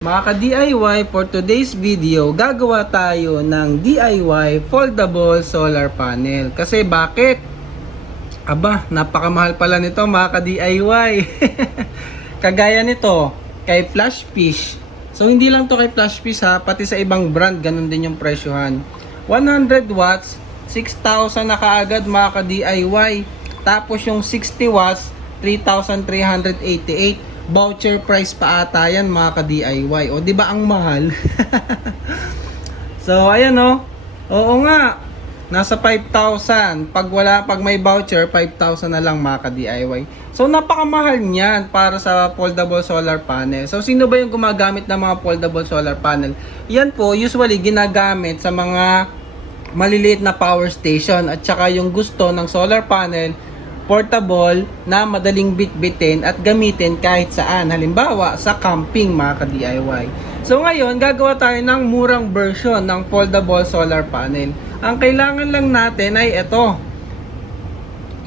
Mga ka-DIY, for today's video, gagawa tayo ng DIY foldable solar panel. Kasi bakit? Aba, napakamahal pala nito mga ka-DIY. Kagaya nito, kay Flashfish. So hindi lang to kay Flashfish ha, pati sa ibang brand, ganun din yung presyohan. 100 watts, 6,000 na kaagad mga ka-DIY. Tapos yung 60 watts, 3,388. Voucher price pa ata yan mga ka-DIY. O di ba ang mahal? So ayan o. Oo nga. Nasa 5,000. Pag may voucher, 5,000 na lang mga ka-DIY. So napakamahal niyan para sa foldable solar panel. So sino ba yung gumagamit ng mga foldable solar panel? Yan po usually ginagamit sa mga maliliit na power station at saka yung gusto ng solar panel portable na madaling bitbitin at gamitin kahit saan. Halimbawa, sa camping mga ka-DIY. So ngayon, gagawa tayo ng murang version ng foldable solar panel. Ang kailangan lang natin ay ito.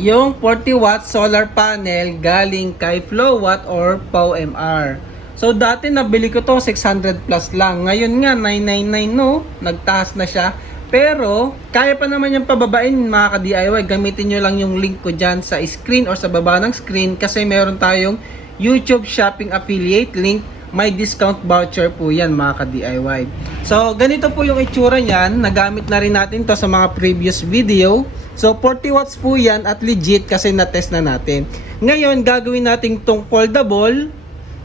Yung 40 watt solar panel galing kay Flowatt or POWMR. So dati nabili ko to 600 plus lang. Ngayon nga 999 no, nagtaas na siya. Pero, kaya pa naman yung pababain mga ka-DIY. Gamitin nyo lang yung link ko dyan sa screen or sa baba ng screen kasi meron tayong YouTube Shopping Affiliate link. May discount voucher po yan mga ka-DIY. So, ganito po yung itsura niyan. Nagamit na rin natin to sa mga previous video. So, 40 watts po yan at legit kasi na-test na natin. Ngayon, gagawin natin tong foldable.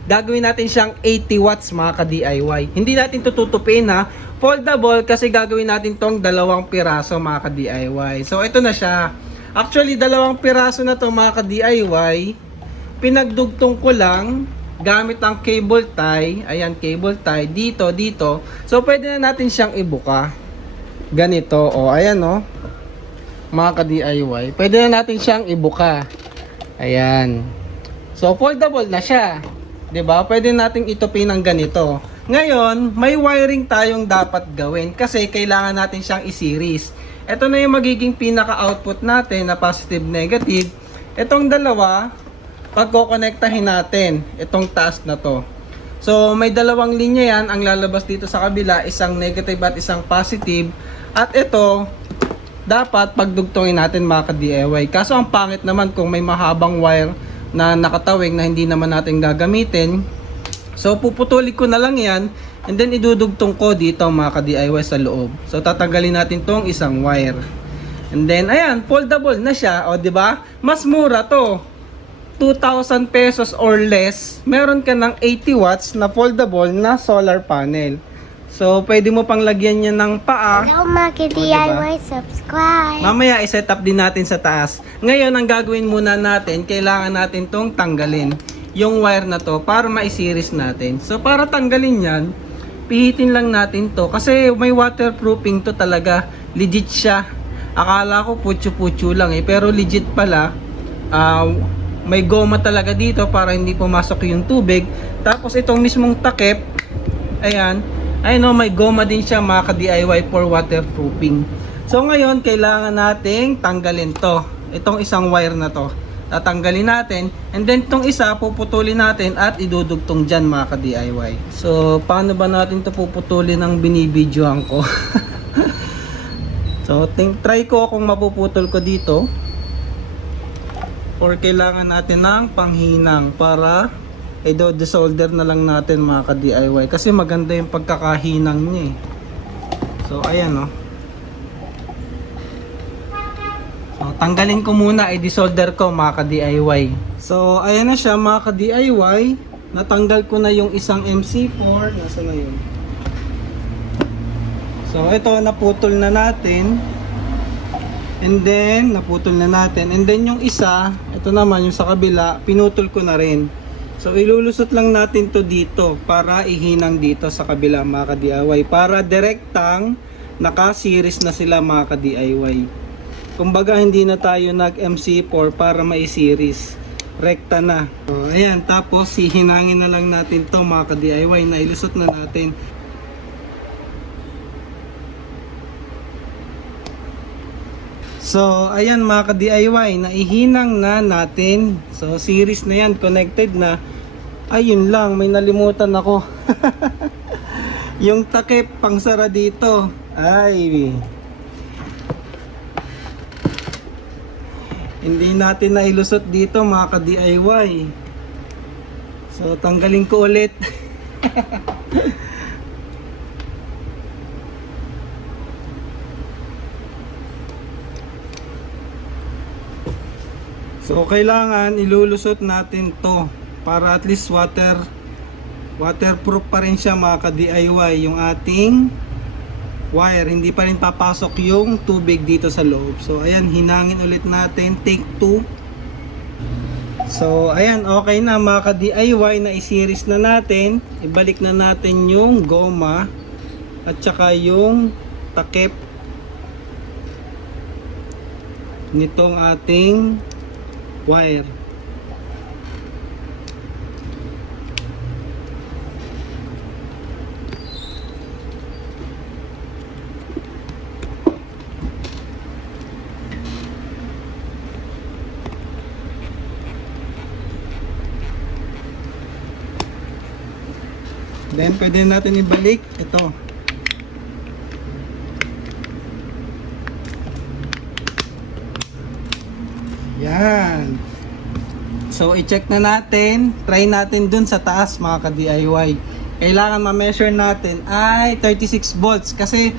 Gagawin natin siyang 80 watts mga ka-DIY. Hindi natin tututupin ha. Foldable kasi gagawin natin tong 2 piraso mga ka-DIY. So ito na siya. Actually 2 piraso na to mga ka-DIY. Pinagdugtong ko lang gamit ang cable tie. Ayan, cable tie dito. So pwede na natin siyang ibuka. Ganito o ayan o. Mga ka-DIY. Pwede na natin siyang ibuka. Ayan. So foldable na siya. 'Di ba? Pwede nating itupin ng ganito. Ngayon, may wiring tayong dapat gawin kasi kailangan natin siyang i-series. Ito na yung magiging pinaka-output natin na positive, negative. Itong dalawa, pagkokonektahin natin itong taas na to. So, may 2 linya yan. Ang lalabas dito sa kabila, isang negative at isang positive. At ito, dapat pagdugtungin natin mga ka-DIY. Kaso ang pangit naman kung may mahabang wire na nakatawig na hindi naman natin gagamitin. So puputulin ko na lang yan and then idudugtong ko dito mga ka-DIY sa loob. So tatanggalin natin tong isang wire. And then ayan, foldable na siya, o di ba? Mas mura to. 2,000 pesos or less, meron ka ng 80 watts na foldable na solar panel. So pwede mo pang lagyan niya ng paa. Hello mga ka-DIY, subscribe. Mamaya i-set up din natin sa taas. Ngayon ang gagawin muna natin, kailangan natin tong tanggalin yung wire na to para ma-series natin. So para tanggalin yan, pihitin lang natin to kasi may waterproofing to talaga. Legit siya. Akala ko putyo-putyo lang pero legit pala. May goma talaga dito para hindi pumasok yung tubig. Tapos itong mismong takip, ayan, may goma din siya mga ka-DIY for waterproofing. So ngayon kailangan nating tanggalin to. Itong isang wire na to tatanggalin natin, and then itong isa puputulin natin at idudugtong dyan mga ka-DIY. So paano ba natin to puputulin ang binibidyohan ko? So try ko kung mapuputol ko dito, or kailangan natin ng panghinang para i-desolder na lang natin mga ka-DIY kasi maganda yung pagkakahinang niya So ayan o. So, tanggalin ko muna, i-desolder ko mga ka-DIY. So, ayan na siya mga ka-DIY. Natanggal ko na yung isang MC4. Nasa na yun? So, ito, naputol na natin. And then, naputol na natin. And then, yung isa, ito naman, yung sa kabila, pinutol ko na rin. So, ilulusot lang natin to dito para ihinang dito sa kabila mga ka-DIY. Para direktang naka-series na sila mga ka-DIY. Kumbaga hindi na tayo nag-MC4 para mai-series. Rekta na. So, ayan, tapos hihinangin na lang natin to mga ka-DIY na ilusot na natin. So, ayan mga ka-DIY, naihinang na natin. So, series na yan, connected na. Ayun lang, may nalimutan ako. Yung takip pangsara dito. Ay. Hindi natin nailusot dito mga ka-DIY. So tanggalin ko ulit. So kailangan ilulusot natin to para at least waterproof pa rin siya mga ka-DIY yung ating wire, hindi pa rin papasok yung tubig dito sa loob. So ayan, hinangin ulit natin, take 2. So ayan, okay na mga ka-DIY, na i-series na natin. Ibalik na natin yung goma at saka yung takip nitong ating wire. Then pwede natin ibalik ito. Yan. So i-check na natin, try natin dun sa taas mga ka-DIY. Kailangan ma-measure natin ay 36 volts kasi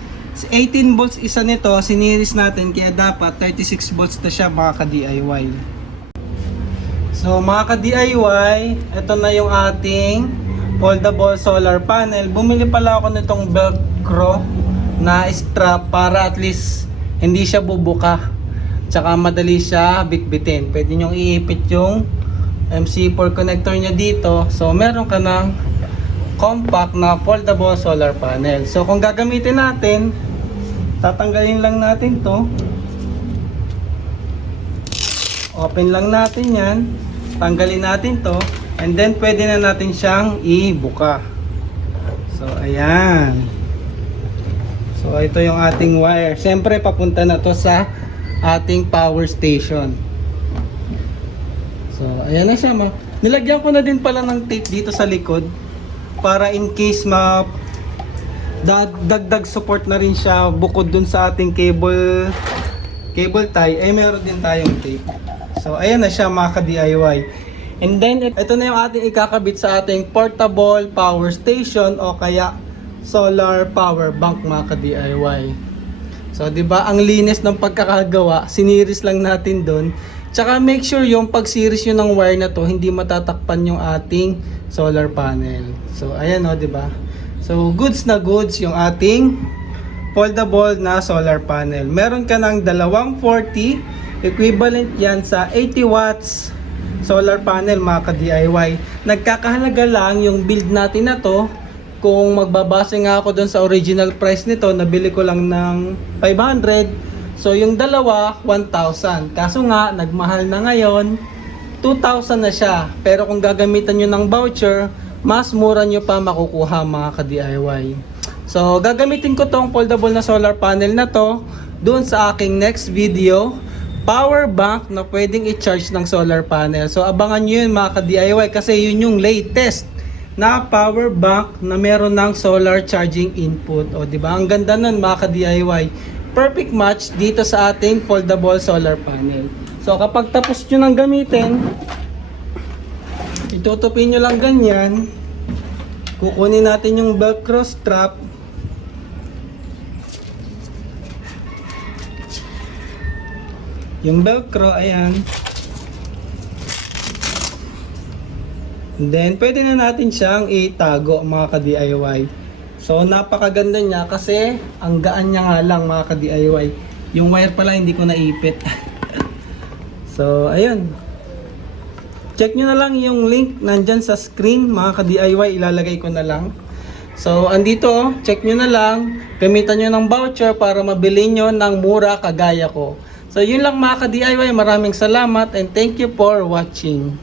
18 volts isa nito, siniris natin kaya dapat 36 volts na siya mga ka-DIY. So mga ka-DIY, ito na yung ating foldable solar panel. Bumili pala ako nitong velcro na strap para at least hindi siya bubuka. Tsaka madali siya bitbitin. Pwede nyong iipit yung MC4 connector niya dito. So meron ka ng compact na foldable solar panel. So kung gagamitin natin, tatanggalin lang natin to. Open lang natin yan. Tanggalin natin to. And then pwede na natin siyang ibuka. So ayan. So ito yung ating wire. Siyempre papunta na to sa ating power station. So ayan na siya. Nilagyan ko na din pala ng tape dito sa likod para in case dagdag support na rin siya bukod dun sa ating cable tie, ay meron din tayong tape. So ayan na siya mga ka-DIY. And then ito na yung ating ikakabit sa ating portable power station o kaya solar power bank mga ka-DIY. So 'di ba ang linis ng pagkakagawa, siniris lang natin doon. Tsaka make sure yung pag-series nyo ng wire na to hindi matatakpan yung ating solar panel. So ayan o, 'di ba? So goods na goods yung ating foldable na solar panel. Meron ka ng 240, equivalent yan sa 80 watts solar panel mga ka-DIY. Nagkakahalaga lang yung build natin na to. Kung magbabase nga ako doon sa original price nito, nabili ko lang ng 500. So yung dalawa, 1,000. Kaso nga, nagmahal na ngayon, 2,000 na siya. Pero kung gagamitan nyo ng voucher, mas mura nyo pa makukuha mga ka-DIY. So gagamitin ko tong foldable na solar panel na to doon sa aking next video. Power bank na pwedeng i-charge ng solar panel. So abangan nyo yun mga ka-DIY kasi yun yung latest na power bank na meron ng solar charging input. O di ba? Ang ganda nun mga ka-DIY. Perfect match dito sa ating foldable solar panel. So kapag tapos nyo nang gamitin, itutupin nyo lang ganyan. Kukunin natin yung velcro strap. Yung velcro, ayan. Then, pwede na natin siyang itago mga ka-DIY. So, napakaganda niya kasi ang gaan niya nga lang mga ka-DIY. Yung wire pala hindi ko naipit. So, ayun. Check nyo na lang yung link nandyan sa screen mga ka-DIY. Ilalagay ko na lang. So, andito, check nyo na lang. Gamitan nyo ng voucher para mabili nyo ng mura kagaya ko. So, yun lang mga ka-DIY. Maraming salamat and thank you for watching.